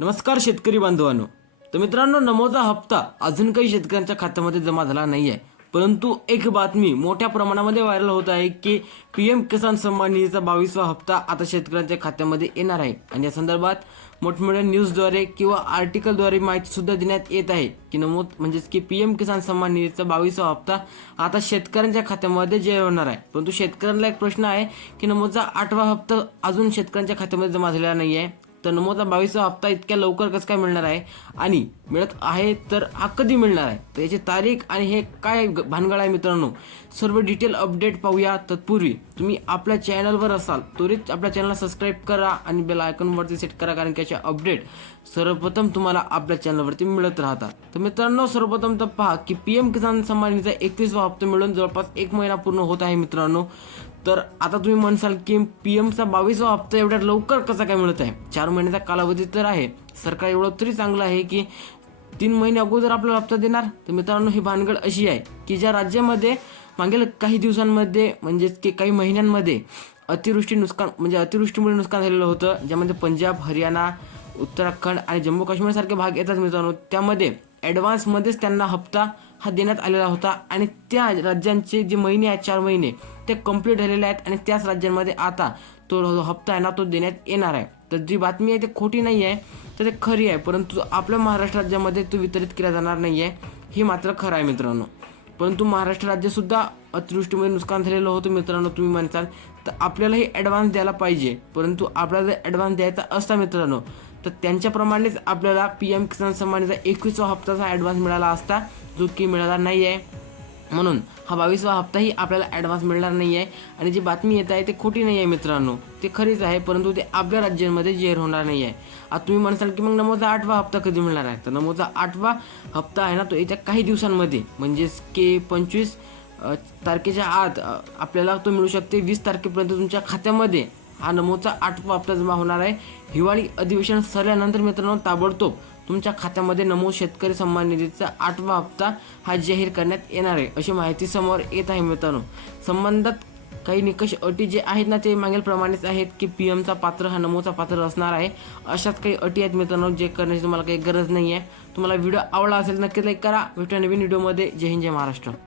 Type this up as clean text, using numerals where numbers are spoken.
नमस्कार शेतकरी बांधवांनो. तर मित्रांनो, नमोचा हप्ता अजून काही शेतकऱ्यांच्या खात्यामध्ये जमा झाला नाही आहे. परंतु एक बातमी मोठ्या प्रमाणामध्ये व्हायरल होत आहे की पीएम किसान सन्मान निधीचा 22वा हप्ता आता शेतकऱ्यांच्या खात्यामध्ये येणार आहे. आणि या संदर्भात मोठमोठ्या न्यूजद्वारे किंवा आर्टिकलद्वारे माहिती सुद्धा देण्यात येत आहे की नमूद म्हणजेच की पीएम किसान सन्मान निधीचा 22वा हप्ता आता शेतकऱ्यांच्या खात्यामध्ये जाहीर होणार आहे. परंतु शेतकऱ्यांना एक प्रश्न आहे की नमूचा 8वा हप्ता अजून शेतकऱ्यांच्या खात्यामध्ये जमा झालेला नाही आहे. तर नमोचा 22वा हप्ता इतक्या लवकर कसं काय मिळणार आहे आणि मिळत आहे तर हा कधी मिळणार आहे, तर याची तारीख आणि हे काय भानगड आहे मित्रांनो, सर्व डिटेल अपडेट पाहूया. तत्पूर्वी तुम्ही आपल्या चॅनलवर असाल त्वरित आपल्या चॅनलला सबस्क्राईब करा आणि बेल आयकॉनवरती सेट करा, कारण की याचे अपडेट सर्वप्रथम तुम्हाला आपल्या चॅनलवरती मिळत राहतात. तर मित्रांनो, सर्वप्रथम तर पहा की पीएम किसान सन्मान निधीचा 31वा हप्ता मिळून जवळपास 1 महिना पूर्ण होत आहे मित्रांनो. तर आता तुम्ही म्हणसाल की पीएमचा 22वा हप्ता एवढ्या लवकर कसा काय मिळत आहे, 4 महिन्याचा कालावधी तर आहे, सरकार एवढं तरी चांगलं आहे की 3 महिने अगोदर आपल्याला हप्ता देणार. तर मित्रांनो, ही भानगड अशी आहे की ज्या राज्यामध्ये मागील काही दिवसांमध्ये म्हणजेच की काही महिन्यांमध्ये अतिवृष्टीमुळे नुकसान झालेलं होतं, ज्यामध्ये पंजाब, हरियाणा, उत्तराखंड आणि जम्मू काश्मीर सारखे भाग येतात मित्रांनो, त्यामध्ये ॲडव्हान्समध्येच त्यांना हप्ता हा देण्यात आलेला होता. आणि त्या राज्यांचे जे महिने आहेत 4 महिने ते कंप्लीट झालेले आहेत आणि त्याच राज्यांमध्ये आता तो हप्ता आहे ना तो देण्यात येणार आहे. तर जी बातमी आहे ती खोटी नाही आहे, तर ते खरी आहे, परंतु आपल्या महाराष्ट्र राज्यामध्ये तो वितरित केला जाणार नाही आहे, ही मात्र खरं आहे मित्रांनो. परंतु महाराष्ट्र राज्यसुद्धा अतिवृष्टीमुळे नुकसान झालेलं होतं मित्रांनो. तुम्ही म्हणसाल तर आपल्यालाही ॲडव्हान्स द्यायला पाहिजे, परंतु आपल्याला जर ॲडव्हान्स द्यायचा असता मित्रांनो तर त्यांच्याप्रमाणेच आपल्याला पीएम किसान सन्मान निधीचा 21वा हप्ताचा ॲडव्हान्स मिळाला असता, जो की मिळाला नाही आहे. म्हणून हा 22वा हप्ताही आपल्याला ॲडव्हान्स मिळणार नाही आहे. आणि जी बातमी येत आहे ते खोटी नाही आहे मित्रांनो, ते खरीच आहे, परंतु ते आपल्या राज्यांमध्ये जाहीर होणार नाही आहे. आता तुम्ही म्हणसाल की मग नमोचा 8वा हप्ता कधी मिळणार आहे, तर नमोचा 8वा हप्ता आहे ना तो येत्या काही दिवसांमध्ये म्हणजेच की 25 तारखेच्या आत आपल्याला तो मिळू शकते. 20 तारखेपर्यंत तुमच्या खात्यामध्ये हा नमोचा 8वा हप्ता जमा होणार आहे. हिवाळी अधिवेशन सरल्यानंतर मित्रांनो ताबडतोब तुमच्या खात्यामध्ये नमो शेतकरी सन्मान निधीचा 8वा हप्ता हा जाहीर करण्यात येणार आहे, अशी माहिती समोर येत आहे मित्रांनो. संबंधात काही निकष अटी जे आहेत ना ते मागील प्रमाणेच आहेत की पीएमचा पात्र हा नमोचा पात्र असणार आहे. अशाच काही अटी आहेत मित्रांनो, जे करण्याची तुम्हाला काही गरज नाही आहे. तुम्हाला व्हिडिओ आवडला असेल नक्की लाईक करा. भेटूया नवीन व्हिडिओमध्ये. जय हिंद, जय महाराष्ट्र.